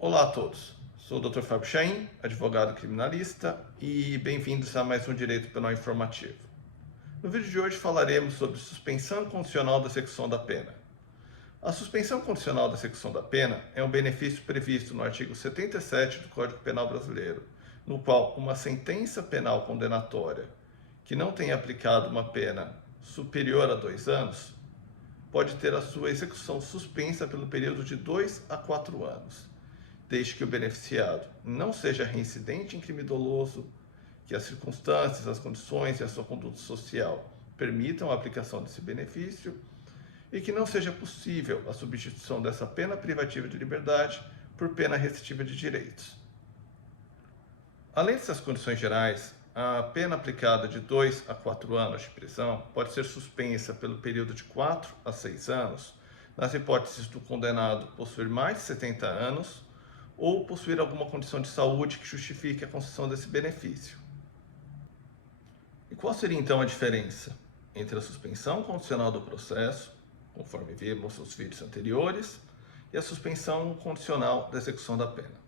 Olá a todos, sou o Dr. Fábio Chaim, advogado criminalista, e bem-vindos a mais um Direito Penal Informativo. No vídeo de hoje falaremos sobre suspensão condicional da execução da pena. A suspensão condicional da execução da pena é um benefício previsto no artigo 77 do Código Penal Brasileiro, no qual uma sentença penal condenatória que não tenha aplicado uma pena superior a 2 anos pode ter a sua execução suspensa pelo período de 2 a 4 anos, desde que o beneficiado não seja reincidente em crime doloso, que as circunstâncias, as condições e a sua conduta social permitam a aplicação desse benefício e que não seja possível a substituição dessa pena privativa de liberdade por pena restritiva de direitos. Além dessas condições gerais, a pena aplicada de 2 a 4 anos de prisão pode ser suspensa pelo período de 4 a 6 anos, nas hipóteses do condenado possuir mais de 70 anos ou possuir alguma condição de saúde que justifique a concessão desse benefício. E qual seria então a diferença entre a suspensão condicional do processo, conforme vimos nos vídeos anteriores, e a suspensão condicional da execução da pena?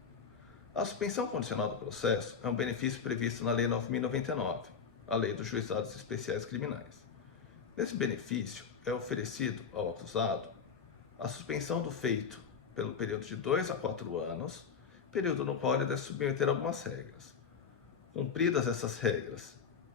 A suspensão condicional do processo é um benefício previsto na Lei 9.099, a Lei dos Juizados Especiais Criminais. Nesse benefício, é oferecido ao acusado a suspensão do feito pelo período de 2 a 4 anos, período no qual ele deve submeter algumas regras. Cumpridas essas regras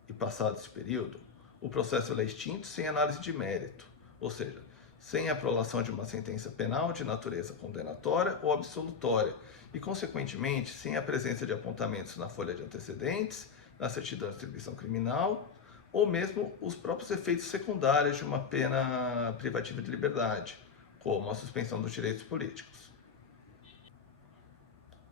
e passado esse período, o processo é extinto sem análise de mérito, ou seja, sem a prolação de uma sentença penal de natureza condenatória ou absolutória e, consequentemente, sem a presença de apontamentos na folha de antecedentes, na certidão de distribuição criminal ou mesmo os próprios efeitos secundários de uma pena privativa de liberdade, como a suspensão dos direitos políticos.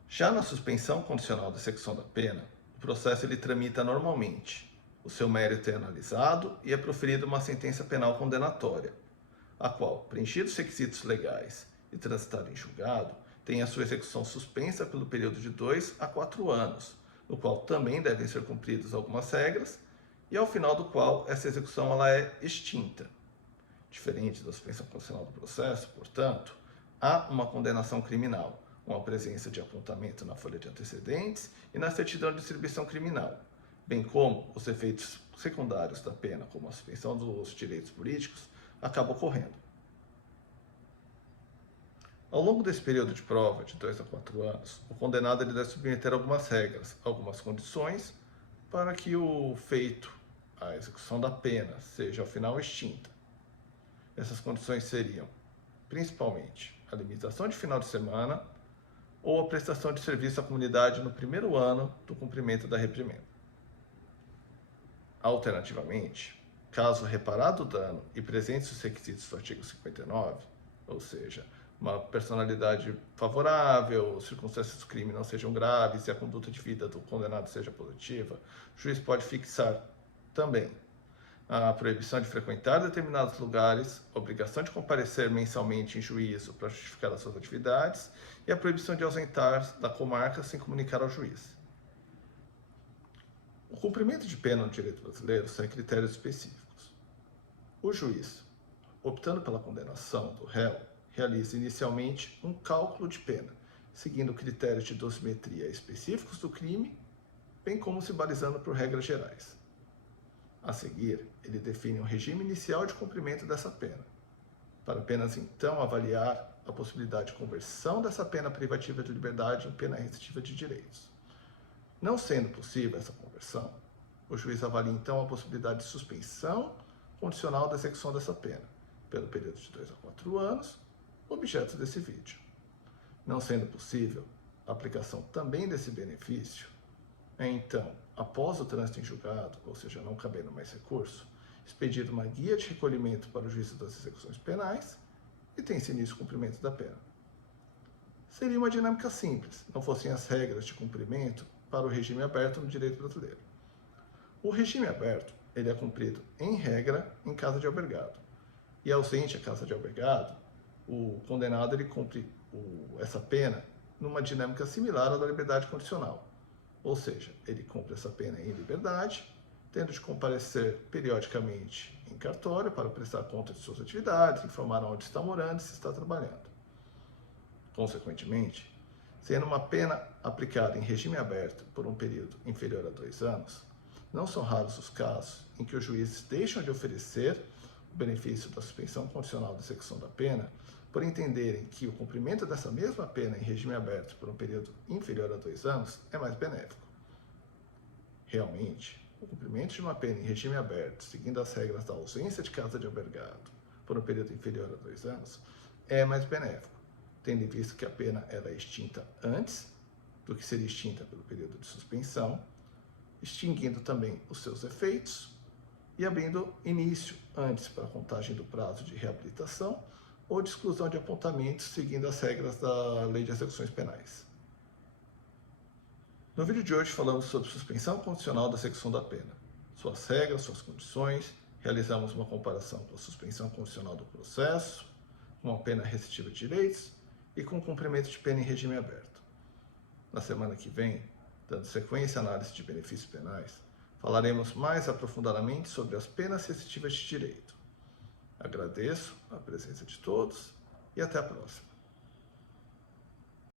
Já na suspensão condicional da execução da pena, o processo ele tramita normalmente. O seu mérito é analisado e é proferida uma sentença penal condenatória, a qual, preenchidos os requisitos legais e transitada em julgado, tem a sua execução suspensa pelo período de 2 a 4 anos, no qual também devem ser cumpridas algumas regras, e ao final do qual essa execução ela é extinta. Diferente da suspensão condicional do processo, portanto, há uma condenação criminal, com a presença de apontamento na folha de antecedentes e na certidão de distribuição criminal, bem como os efeitos secundários da pena, como a suspensão dos direitos políticos, acabam ocorrendo. Ao longo desse período de prova, de 2 a 4 anos, o condenado ele deve submeter algumas regras, algumas condições, para que o feito, a execução da pena, seja ao final extinta. Essas condições seriam, principalmente, a limitação de final de semana ou a prestação de serviço à comunidade no primeiro ano do cumprimento da reprimenda. Alternativamente, caso reparado o dano e presentes os requisitos do artigo 59, ou seja, uma personalidade favorável, circunstâncias do crime não sejam graves e a conduta de vida do condenado seja positiva, o juiz pode fixar também a proibição de frequentar determinados lugares, a obrigação de comparecer mensalmente em juízo para justificar as suas atividades e a proibição de ausentar da comarca sem comunicar ao juiz. O cumprimento de pena no direito brasileiro segue critérios específicos. O juiz, optando pela condenação do réu, realiza inicialmente um cálculo de pena, seguindo critérios de dosimetria específicos do crime, bem como se balizando por regras gerais. A seguir, ele define um regime inicial de cumprimento dessa pena, para apenas então avaliar a possibilidade de conversão dessa pena privativa de liberdade em pena restritiva de direitos. Não sendo possível essa conversão, o juiz avalia então a possibilidade de suspensão condicional da execução dessa pena, pelo período de 2 a 4 anos, objeto desse vídeo. Não sendo possível a aplicação também desse benefício, então, após o trânsito em julgado, ou seja, não cabendo mais recurso, expedida uma guia de recolhimento para o juízo das execuções penais e tem-se início o cumprimento da pena. Seria uma dinâmica simples, não fossem as regras de cumprimento para o regime aberto no direito brasileiro. O regime aberto ele é cumprido, em regra, em casa de albergado. E ausente a casa de albergado, o condenado ele cumpre essa pena numa dinâmica similar à da liberdade condicional. Ou seja, ele cumpre essa pena em liberdade, tendo de comparecer periodicamente em cartório para prestar conta de suas atividades, informar onde está morando e se está trabalhando. Consequentemente, Sendo uma pena aplicada em regime aberto por um período inferior a 2 anos, não são raros os casos em que os juízes deixam de oferecer o benefício da suspensão condicional da execução da pena por entenderem que o cumprimento dessa mesma pena em regime aberto por um período inferior a 2 anos é mais benéfico. Realmente, o cumprimento de uma pena em regime aberto, seguindo as regras da ausência de casa de albergado por um período inferior a 2 anos, é mais benéfico, tendo em vista que a pena ela é extinta antes do que seria extinta pelo período de suspensão, extinguindo também os seus efeitos e abrindo início antes para a contagem do prazo de reabilitação ou de exclusão de apontamentos, seguindo as regras da Lei de Execuções Penais. No vídeo de hoje falamos sobre suspensão condicional da execução da pena, suas regras, suas condições, realizamos uma comparação com a suspensão condicional do processo, com a pena restritiva de direitos e com o cumprimento de pena em regime aberto. Na semana que vem, dando sequência à análise de benefícios penais, falaremos mais aprofundadamente sobre as penas restritivas de direito. Agradeço a presença de todos e até a próxima.